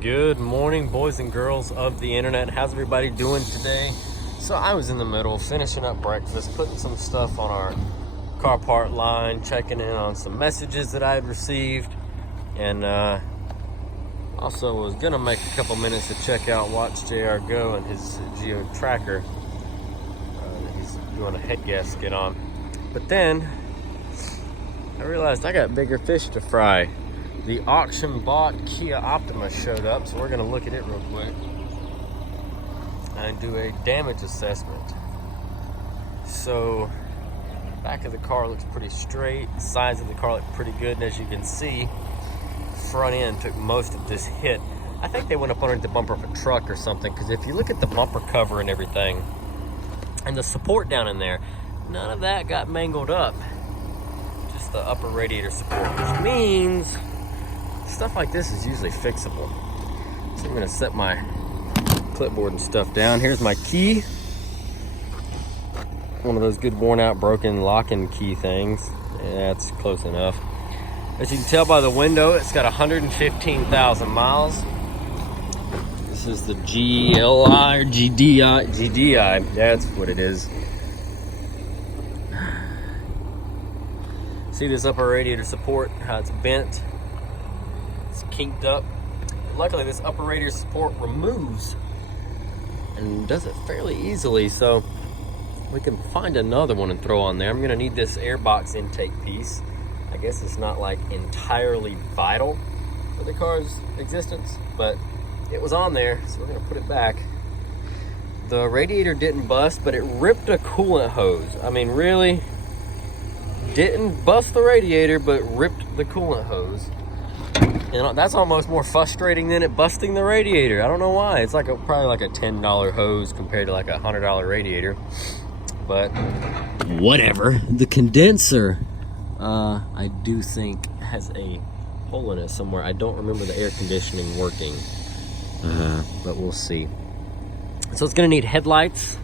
Good morning, boys and girls of the internet. How's everybody doing today? So I was in the middle finishing up breakfast, putting some stuff on our car part line, checking in on some messages that I had received, and also was gonna make a couple minutes to check out Watch JR Go and his Geo tracker that he's doing a head gasket on. But then I realized I got bigger fish to fry. The auction bought Kia Optima showed up, so we're gonna look at it real quick and do a damage assessment. So, back of the car looks pretty straight. The sides of the car look pretty good, and as you can see, front end took most of this hit. I think they went up underneath the bumper of a truck or something, because if you look at the bumper cover and everything, and the support down in there, none of that got mangled up. Just the upper radiator support, which means stuff like this is usually fixable. So I'm gonna set my clipboard and stuff down. Here's my key. One of those good worn out broken lock and key things. Yeah, that's close enough. As you can tell by the window, it's got 115,000 miles. This is the GLI or GDI. That's what it is. See this upper radiator support, how it's bent? Kinked up. Luckily this upper radiator support removes and does it fairly easily, so we can find another one and throw on there. I'm gonna need this airbox intake piece. I guess it's not like entirely vital for the car's existence, but it was on there, so we're gonna put it back. The radiator didn't bust, but it ripped a coolant hose. I mean, really didn't bust the radiator, but ripped the coolant hose. And that's almost more frustrating than it busting the radiator. I don't know why. It's like probably like a $10 hose compared to like a $100 radiator. But whatever. The condenser, I do think has a hole in it somewhere. I don't remember the air conditioning working, but we'll see. So it's gonna need headlights.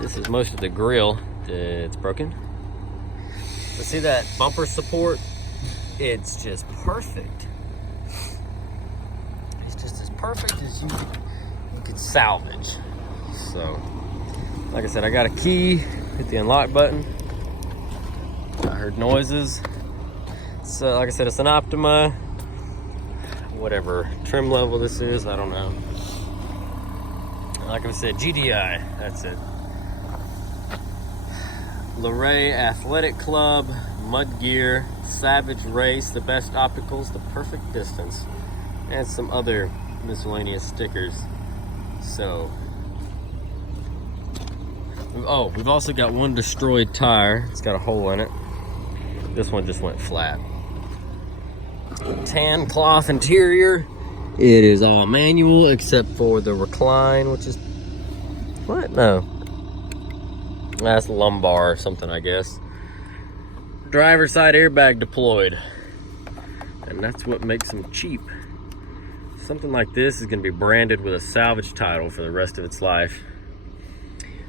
This is most of the grill. It's broken. But see that bumper support? It's just perfect. It's just as perfect as you could salvage. So, like I said, I got a key, hit the unlock button. I heard noises. So, like I said, it's an Optima, whatever trim level this is, I don't know. Like I said, GDI, that's it. Luray Athletic Club, Mud Gear, Savage Race, the best opticals, the perfect distance, and some other miscellaneous stickers. So, we've also got one destroyed tire. It's got a hole in it. This one just went flat. Tan cloth interior. It is all manual except for the recline, which is what? No, that's lumbar or something, I guess. Driver's side airbag deployed, and that's what makes them cheap. Something like this is going to be branded with a salvage title for the rest of its life,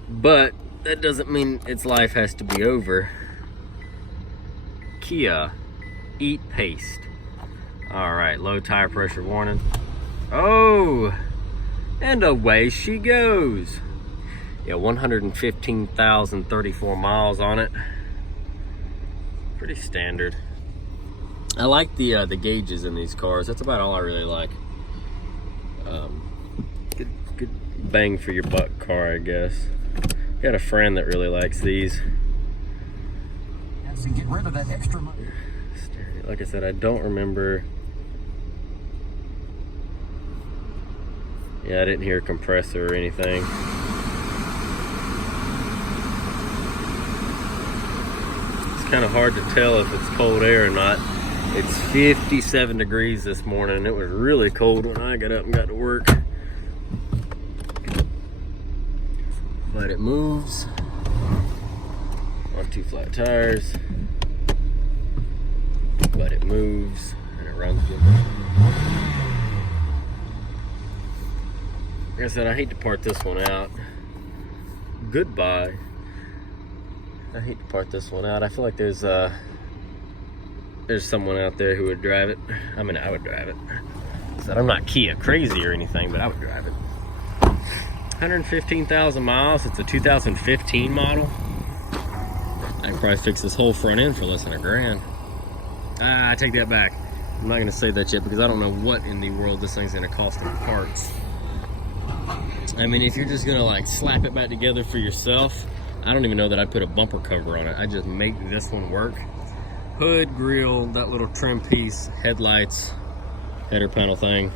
but that doesn't mean its life has to be over. Kia, eat paste. All right, low tire pressure warning. Oh, and away she goes. Yeah, 115,034 miles on it. Pretty standard. I like the gauges in these cars. That's about all I really like. Good bang for your buck car, I guess. Got a friend that really likes these. Get rid of that extra money. Like I said, I don't remember. Yeah, I didn't hear a compressor or anything. Kind of hard to tell if it's cold air or not. It's 57 degrees this morning. It was really cold when I got up and got to work, but it moves on 2 flat tires, but it moves and it runs good. Like I said, I hate to part this one out. Goodbye. I hate to part this one out. I feel like there's someone out there who would drive it. I mean, I would drive it. So I'm not Kia crazy or anything, but I would drive it. 115,000 miles. It's a 2015 model. I can probably fix this whole front end for less than $1,000. I take that back. I'm not gonna say that yet because I don't know what in the world this thing's gonna cost in parts. I mean, if you're just gonna like slap it back together for yourself, I don't even know that I'd put a bumper cover on it. I just make this one work. Hood, grill, that little trim piece, headlights, header panel thing,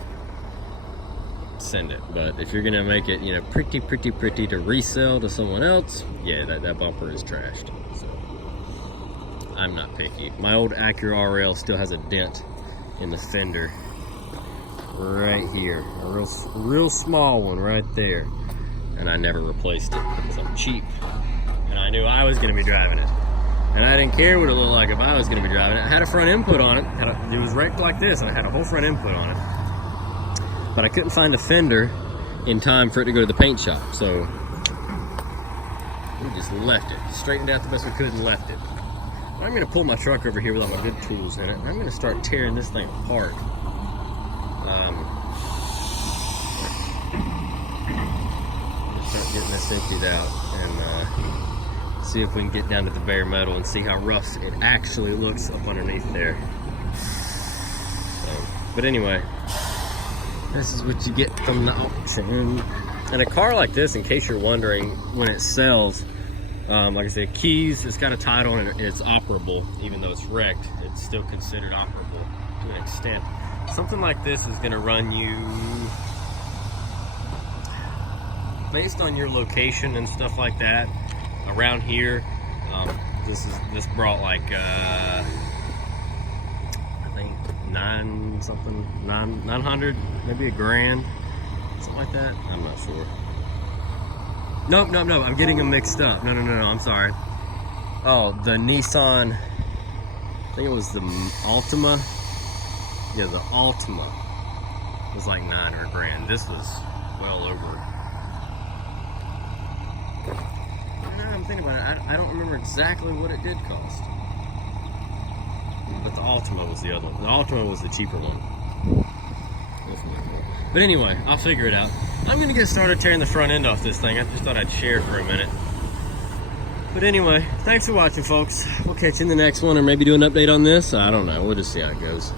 send it. But if you're gonna make it, you know, pretty to resell to someone else, yeah, that bumper is trashed. So I'm not picky. My old Acura RL still has a dent in the fender right here, a real small one right there, and I never replaced it because I'm cheap, and I knew I was gonna be driving it. And I didn't care what it looked like if I was going to be driving it. I had a front input on it. It was wrecked like this, and I had a whole front input on it. But I couldn't find a fender in time for it to go to the paint shop. So we just left it. Straightened out the best we could and left it. But I'm going to pull my truck over here with all my good tools in it. And I'm going to start tearing this thing apart. Start getting this emptied out and see if we can get down to the bare metal and see how rough it actually looks up underneath there. But anyway, this is what you get from the auction. And a car like this, in case you're wondering, when it sells, like I said, keys, it's got a title and it's operable. Even though it's wrecked, it's still considered operable to an extent. Something like this is going to run you, based on your location and stuff like that, around here, this brought like I think 900, maybe $1,000, something like that. I'm not sure. No, I'm getting them mixed up. No, I'm sorry. Oh, the Nissan, I think it was the Altima. Yeah, the Altima was like $900 or $1,000. This was well over. I'm thinking about it. I don't remember exactly what it did cost. But the Altima was the other one. The Altima was the cheaper one. But anyway, I'll figure it out. I'm going to get started tearing the front end off this thing. I just thought I'd share for a minute. But anyway, thanks for watching, folks. We'll catch you in the next one, or maybe do an update on this. I don't know. We'll just see how it goes.